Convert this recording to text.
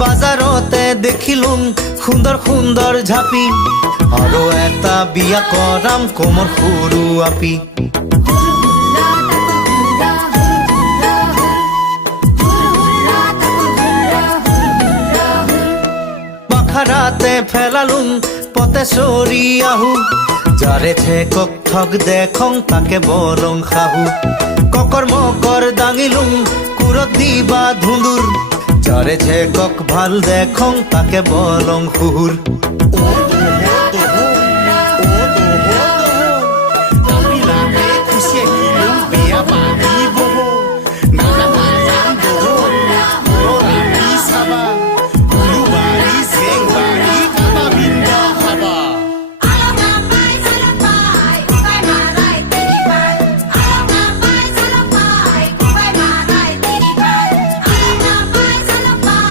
বাজারতে দেখিলুম সুন্দর সুন্দর ঝাপি আৰু এটা বিয়া কৰাম কোমৰ সৰু আপি বাখাৰাতে ফেলালুম পতে চৰি আহো যাৰে ঠেকক ঠগ দেখং তাকে বৰং খাহু ককৰ মকৰ দাঙিলুম কুৰত দিবা ধুন্দুৰ যাৰে ঠেকক ভাল দেখং তাকে বৰং হুহুৰ